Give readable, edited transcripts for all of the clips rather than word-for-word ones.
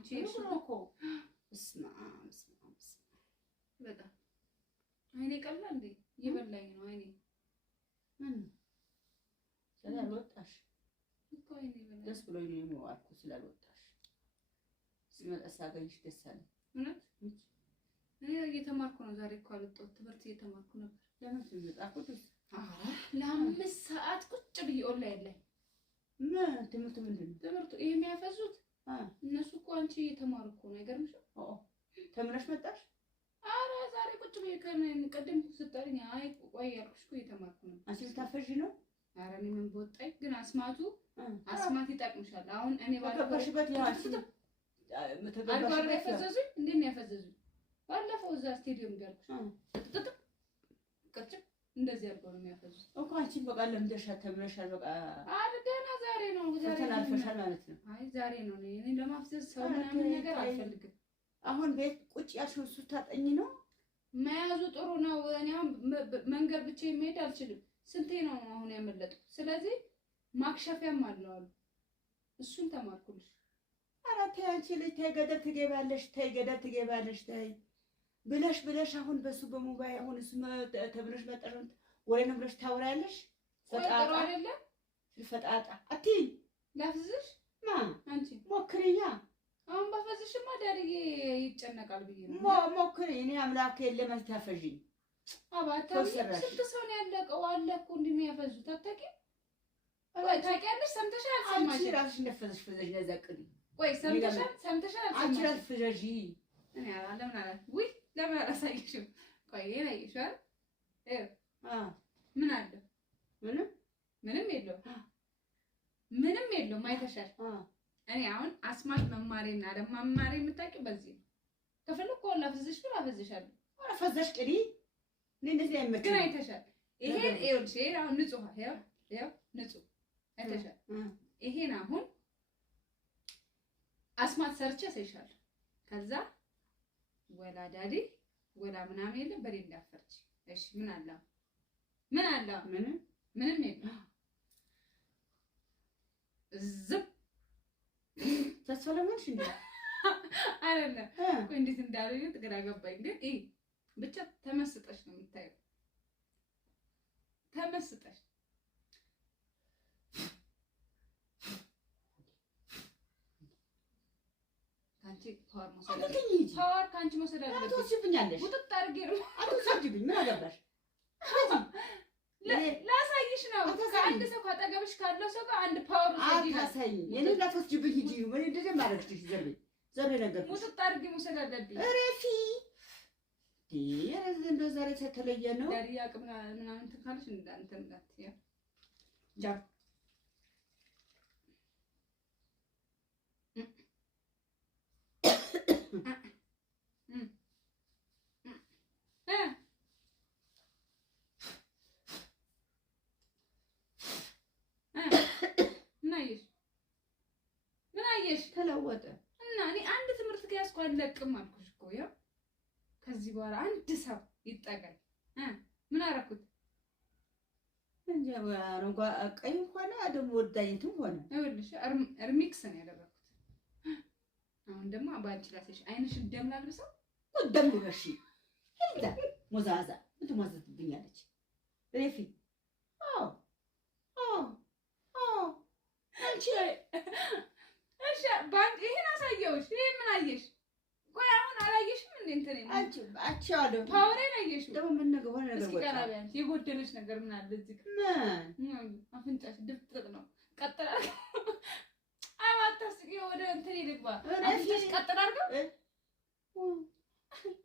አንቺ እኮ እስማ በጣም አይኔ ቀላ እንዴ ይበላኝ ነው አይኔ ስላልወጣሽ እኮ አይኔ ይበላኝ ደስ ብሎኝ ነው የምዋልኩት ስላልወጣሽ ስመጣ ሳገኝሽ ደስ አለኝ እውነት እኔ እየተማርኩ ነው ዛሬ እኮ አልወጣሁት ትምህርት እየተማርኩ ነበር ለምን ትመጣኩት ለ5 ሰዓት ቁጭ ብዬ ኦንላይን ላይ ትምህርቱ ምንድን ነው ትምህርቱ ይሄ የሚያፈዙት እነሱ እኮ አንቺ እየተማሩ እኮ ነው አይገርምሽም ተምረሽ መጣሽ ኧረ ዛሬ ቁጭ ብዬ ቀደም ስትጠሪኝ አይ ቆይ ያልኩሽ እኮ እየተማርኩ ነው አንቺ ልታፈዢ ነው ኧረ እኔ ምን በወጣኝ ግን አስማት ይጠቅምሻል አሁን እኔ ባለፈሽበት ያንቺ አልባር ያፈዘዙኝ እንዴት ነው ያፈዘዙኝ ባለፈው እዛ ስቴዲየም ያልኩሽ ቅጭ እንደዚህ አድርገው ነው የሚያፈዙት እኮ አንቺ በቃ ለምደሻል ተምረሻል በቃ ገና ዛሬ ነው ተላልፈሻል ማለት ነው አይ ዛሬ ነው እኔ ለማፍዘዝ ሰው ምናምን ነገር አልፈልግም አሁን ቤት ቁጭ ያልሽው እሱ ታጠኝ ነው መያዙ ጥሩ ነው እኔ አሁን መንገድ ብቻ መሄድ አልችልም ስንቴ ነው አሁን ያመለጥኩት ስለዚህ ማክሸፊያም አለው አሉ እሱን ተማርኩልሽ ኧረ ተይ አንቺ ልጅ ተይ ገደል ትገባለሽ ተይ ብለሽ አሁን በሱ በሞባይል አሁን እሱ ተብለሽ መጠረን ወይ ነው ብለሽ ታወራለሽ ፈጣጣ አይደለ ፈጣጣ አትይ ላፍዝሽ አንቺ ሞክሪኛ አሁን ባፈዝሽማ ዳርዬ ይጨነቃል ብዬ ነው ሞክሪ እኔ አምላክ የለም ታፈዢኝ አባታም ስንት ሰው ነው ያለቀው አለ እኮ እንደሚያፈዙት አታውቂም ወይ ታውቂያለሽ ሰምተሻል ሰማሽ አንቺ ራስሽ እንደፈዘሽ ፈዘሽ ለዛቅኝ ወይ ሰምተሻል አንቺ ራስሽ ፈዘጂ እኔ ለምን አለ ውይ ለምን አላሳይሽም ቆይ ይላይሻል ምን አለ ምንም የለውም አይተሻል እኔ አሁን አስማት መማሬና ለማማሬ የምታውቂው በዚህ ነው ከፈለኩ ላፍዝሽ ብላ አፈዝሻለሁ ፈዘሽ ቅዲ እንደዚህ አይመጣም ግን አይተሻል ይሄን ይኸውልሽ ይሄን አሁን ንጹህ ያው ንጹህ አይተሻል ይሄን አሁን አስማት ሰርቼ ሰይሻለሁ ከዛ ወላ ዳዲ ወላ ምናምን የለ በሌላ እንዳፈርች እሺ ምን አለ ምንም የለም ዝም ተሰለሞንሽ እንዴ አይደለም ቆይ እንዴት እንዳለኝ ግራ ገባኝ ግን ብቻ ተመስጠሽ ነው የምታየው ተመስጠሽ አንቺ ፓወር ካንቺ መሰለ አለበት አትወስጂብኛለሽ ውጥጥ አድርጌ ነው አትወስጂብኝ ምን አገባሽ ላሳይሽ ነው ከአንድ ሰው ካጠገብሽ ካለው ሰው ጋር አንድ ፓወር አታሳይ የኔ ላትወስጂብኝ ሂጂ ምን እንደዚህ ማረግሽ ዘርቤ ነገር ውጥጥ አድርጌ መሰለ አለብኝ ረፊ የረዘ እንደው ዛሬ ተተለየ ነው ዳሪ አቅም ምናምን ትካለሽ እንዳንተ እንዳት ያ ጃ ምን አየሽ ተለወጠ እና እኔ አንድ ትምህርት ከያዝኩ አልለቅም አልኩሽ እኮ ያው ከዚህ በኋላ አንድ ሰው ይጠጋል ምን አደረኩት እንጂ ቀይ ሆነ ደግሞ ወዳይቱም ሆነ ይኸውልሽ እርሚክስ ነው ያደረኩት አሁን ደግሞ አባንቺ ላሰሽ አይንሽ ደም ላልብሰው ደም ልበሽ እንዴ ሞዛዛ ምትሞዘትብኛለች ረፊ አንቺ እሺ ባንቺ ይሄን አሳየውሽ ይሄ ምን አየሽ ቆይ አሁን አላየሽም እንዴ እንትን አንቺ አለው ፓወሬን አየሽ ደግሞ ምን ነገር ሆነ ነገር ወጣ እስኪ የጎደለሽ ነገር ምን አለ እዚህ ምን አፍንጫሽ ድፍጥጥ ነው ቀጥላ አባታስቂ ወደ እንትን ይልባ አፍንጫሽ ቀጥላ አድርገው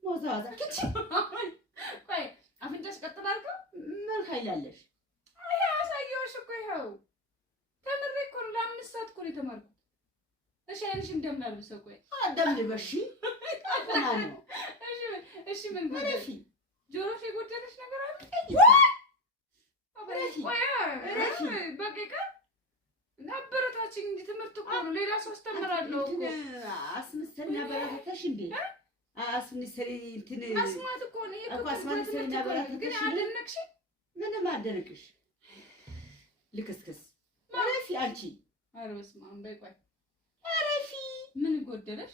ሞዛዛ ቆይ አፍንጫሽ ቀጥላ አድርገው ምን ኃይላለሽ አይ አሳየውሽ እኮ ይኸው ተምሬ እኮ ነው ለ5 ሰዓት እኮ ነው የተማርኩት እሺ አይንሽም ደም ላልብሰው ቆይ ደም ልበሽ አባና ነው እሺ ምን ጎደለሽ ጆሮሽ የጎደለሽ ነገር አለ ረፊ በቃ ነበረታችን እንጂ ትምህርት እኮ ነው ሌላ ሰው አስተምራለሁ እኮ አስመሰልና በረከተሽ እንዴ አስመሰል እንትን አስማት እኮ ነው እኮ አስመሰልና በረከተሽ ግን አደነቅሽ ምንም አደረግሽ ልክስክስ ረፊ አንቺ ኧረ በስመ አብ በይ ቆይ ረፊ ምን ጎደለሽ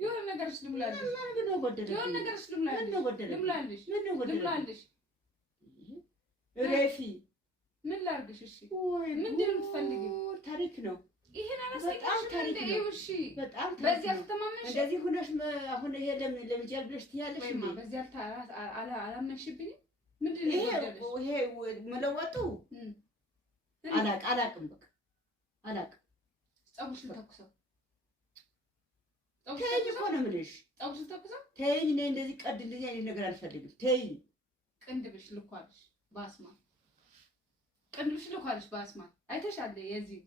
የሆነ ነገርሽ ልምላልሽ ምን ነው ጎደለሽ? የሆነ ነገርሽ ልምላልሽ ምን ነው ጎደለሽ? ልምላልሽ ምን ነው ጎደለሽ? ልምላልሽ ረፊ ምን ላድርግሽ? እሺ ወይ ምንድን ነው የምትፈልጊው? ታሪክ ነው። ይሄን አላሳይሽ ታሪክ እንደ ነው። ይውሽ በጣም በዚህ አልተማመንሽ እንደዚህ ሆነሽ አሁን ይሄ ለምጃል ብለሽ ትያለሽ ወይማ እንዴ? በዚህ አላመንሽብኝም። ምንድን ነው ይሄ የጎደለሽ? ይሄ መለወጡ አላቅም በቃ አላቅም። ፀጉርሽ ልተኩሰው ተይኝ እኮ ነው የምልሽ። ፀጉርሽ ልተኩሰው ተይኝ። እኔ እንደዚህ ቀድ እንደዚህ አይነት ነገር አልፈልግም። ተይኝ። ቅንድብሽ ልኳልሽ በአስማ ቅንድብሽ ልኳልሽ በአስማ አይተሻል። የዚህ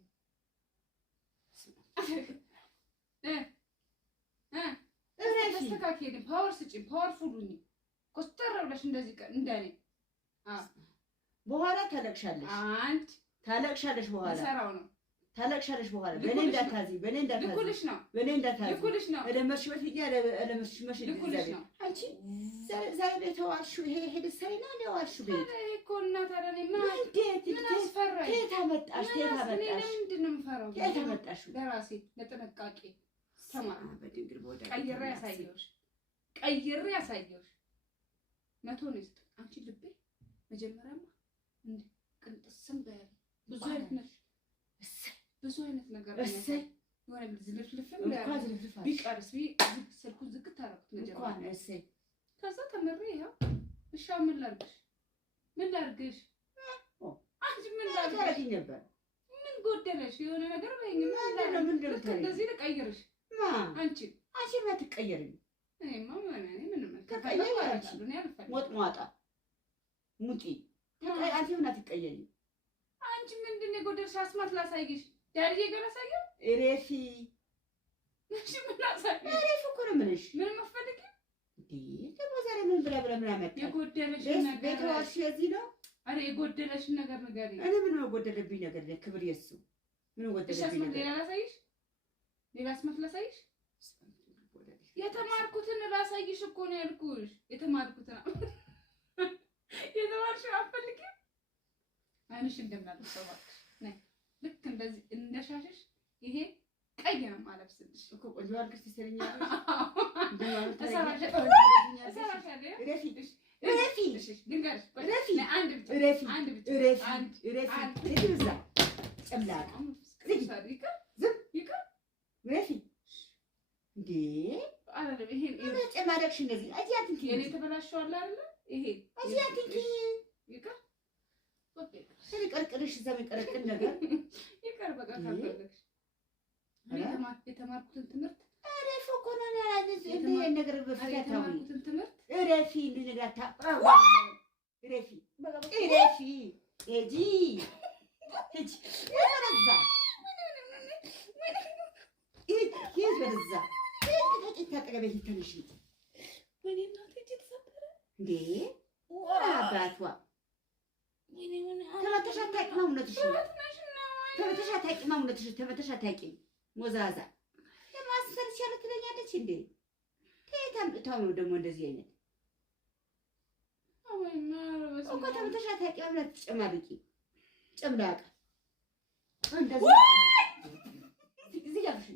ተስተካከል። ፓወር ስጪኝ፣ ፓወርፉል ሁኚ። ኮስተር ብለሽ እንደዚህ እንደኔ በኋላ ታለቅሻለሽ። አንድ ታለቅሻለሽ በኋላ ሰራው ነው ታለቅሻለሽ በኋላ በእኔ እንዳታዚ በእኔ እንዳታዚ ልኩልሽ ነው በእኔ እንዳታዚ ልኩልሽ ነው ለመስሽበት ይያ ለመስሽመሽ ልኩልሽ ነው። አንቺ ዛሬ ቤተዋልሽው ይሄ ሄደ ሳይና ለዋልሽው ቤት እኮ እናት አዳኔ ምን አስፈራኝ? ከየት አመጣሽ? ከየት አመጣሽ? ምንድን ነው የምፈራው? ከየት አመጣሽ? ለራሴ ለጥንቃቄ ተማር። በድንግል ቦዳ ቀይሬ ያሳየሁሽ ቀይሬ ያሳየሁሽ መቶ ነው ይስጥ። አንቺ ልቤ መጀመሪያማ እንዴ ቅንጥስም በያለ ብዙ አይነት ነሽ ብዙ አይነት ነገር ነው የሆነ ዝልፍልፍም ቢቀርስ ስልኩን ዝግት አደረኩት መጀመሪያ እሰይ። ከዛ ተመሬ ይኸው እሺ ምን ላድርግሽ? ምን ላድርግሽ? አንቺ ምን ላድርግሽ ነበር? ምን ጎደለሽ? የሆነ ነገር በይኝ። ምን እንደዚህ ልቀይርሽ? አንቺ አትቀየሪም። እኔማ ምንም ተቀየሪሽ። ሞጥሟጣ ሙጢ አንቺ ምን አትቀየሪም? አንቺ ምንድን ነው የጎደልሽ? አስማት ላሳይሽ። ዳርዬ ጋር ላሳየው። ሬፊ እሺ ምን ላሳይሽ? ሬፊ እኮ ነው የምልሽ። ምን መፈልጊ ደግሞ ዛሬ ምን ብላ ምን አመጣ? የጎደለሽ ነገር ቤተዋሽ የዚህ ነው። አረ የጎደለሽ ነገር ንገሪኝ። እኔ ምን ነው ጎደለብኝ ነገር ነው? ክብር የሱ ምን ጎደለብኝ ነገር? ሌላ ላሳይሽ? ሌላ አስማት ላሳይሽ? የተማርኩትን ላሳይሽ እኮ ነው ያልኩሽ። የተማርኩትን የተማርሽ አትፈልጊም? አይንሽ እንደምናልፈው እባክሽ ነይ። ልክ እንደዚህ እንደሻሽሽ ይሄ ቀይ ነው ማለብስልሽ እኮ ቆንጆ አድርገሽ ትሰሪኛለሽ። የተማርኩትን ትምህርት የተማርኩትን ትምህርት ሞዛዛ ለማስፈር ይችላል ትለኛለች እንዴ? ከየት አምጥታው ነው ደግሞ እንደዚህ አይነት እኮ ተመተሻ ታውቂው ብላ ትጨማልቂ ጨምላቃ እንደዚህ እዚህ ያልሽ